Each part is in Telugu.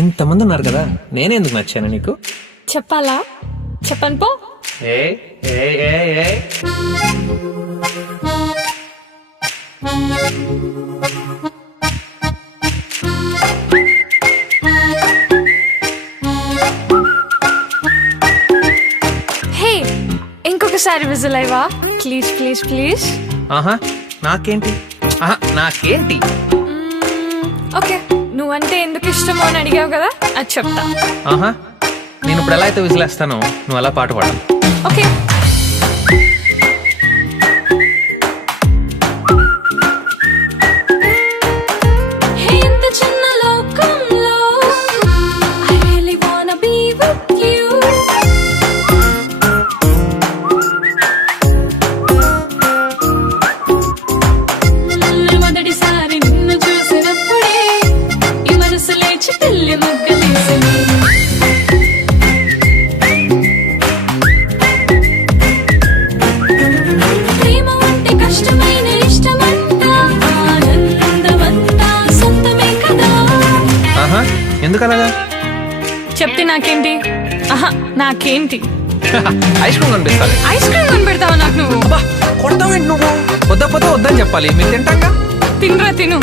ఇంతమంది ఉన్నారు కదా, నేనే ఎందుకు నచ్చాను నీకు? చెప్పాలా? చెప్పను పో. ఏయ్, ఏయ్, ఏయ్, ఏయ్. హే, ఇంకొకసారి విజిల్ అయ్యవా ప్లీజ్ ప్లీజ్ ప్లీజ్. ఆహా నాకేంటి, ఆహా నాకేంటి? ఓకే, నువ్వంటే ఎందుకు ఇష్టమో అని అడిగావు కదా, అది చెప్తా. ఆహా నేను ఇప్పుడు ఎలా అయితే విసిలేస్తానో నువ్వు అలా పాట పాడాలి. ఓకే. మొదటిసారి నిన్ను చూసినప్పుడే ఈ మనసు లేచి పెళ్లి ముగ్గలేసింది. ప్రేమ అంటే కష్టమైన ఇష్టమంట, ఆనందమంతా సొంతమే కదా. ఆహా ఎందుకలాగా? చెప్తే నాకేంటి? ఆహా నాకేంటి? ఐస్ క్రీమ్ కనిపిస్తాను. ఐస్ క్రీమ్ కొనిపెడతావా నాకు నువ్వు? కొడతావేంటి నువ్వు? వద్దపోతే వద్దని చెప్పాలి, మీరు తింటాక తినరా తిను.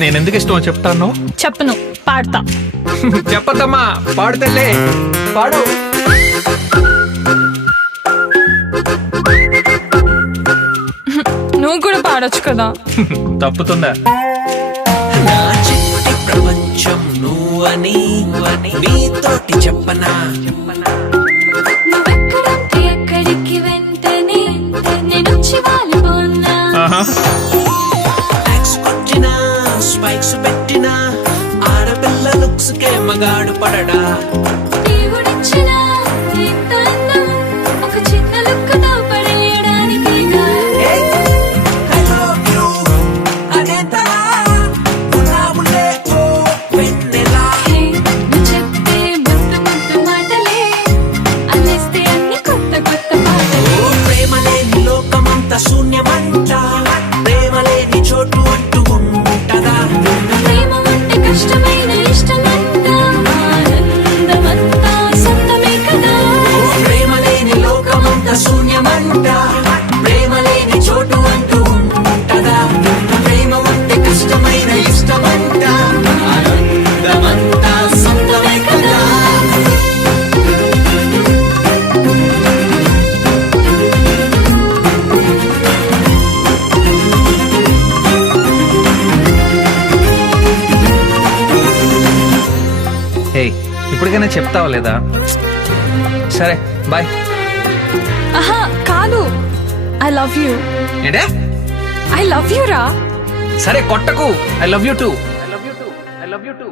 నేను ఎందుకు ఇష్టమో చెప్తాను. చెప్పను, పాడతా. చెప్పద్దమ్మా, పాడుతలే పాడు. నువ్వు కూడా పాడొచ్చు కదా. తప్పుతుందా? నా చిట్టి ప్రపంచం నువ్వని నీతోటి చెప్పనా. నువ్వెక్కడంటే ఎక్కడికి వెంటనే నేనొచ్చి వాలిపోన్నా. ట్యాక్స్ కొట్టినా స్పైక్స్ పెట్టినా ఆడపిల్ల లుక్స్ కే మగాడు పడడా. దేవుడిచ్చిన ఇంత అందం ఒక చిన్న లుక్కుతో పడేయడానికి. నువ్వు చెప్పే ముద్దు ముద్దు మాటలే అల్లేస్తే అన్ని కొత్త కొత్త పాటలే. ప్రేమ లేని లోకమంత శూన్యమంట, ప్రేమ లేని చోటు అంటూ ఉంటదా. ప్రేమ అంటే కష్టమైన ఇష్టమంట, ఆనందమంతా సొంతమే కదా. ప్రేమ లేని లోకమంత శూన్యమంట, ప్రేమ లేని చోటు అంటూ ఉంటదా. ప్రేమ అంటే కష్టమైన ఇష్టమంట, ఆనందమంతా సొంతమే కదా. హే ఇప్పటికైనా చెప్తావా లేదా? సరే బాయ్. ఆహా కాదు, ఐ లవ్ యూ. ఏంటే? ఐ లవ్ యూ రా. సరే కొట్టకు. I love you too. I love you too. I love you two.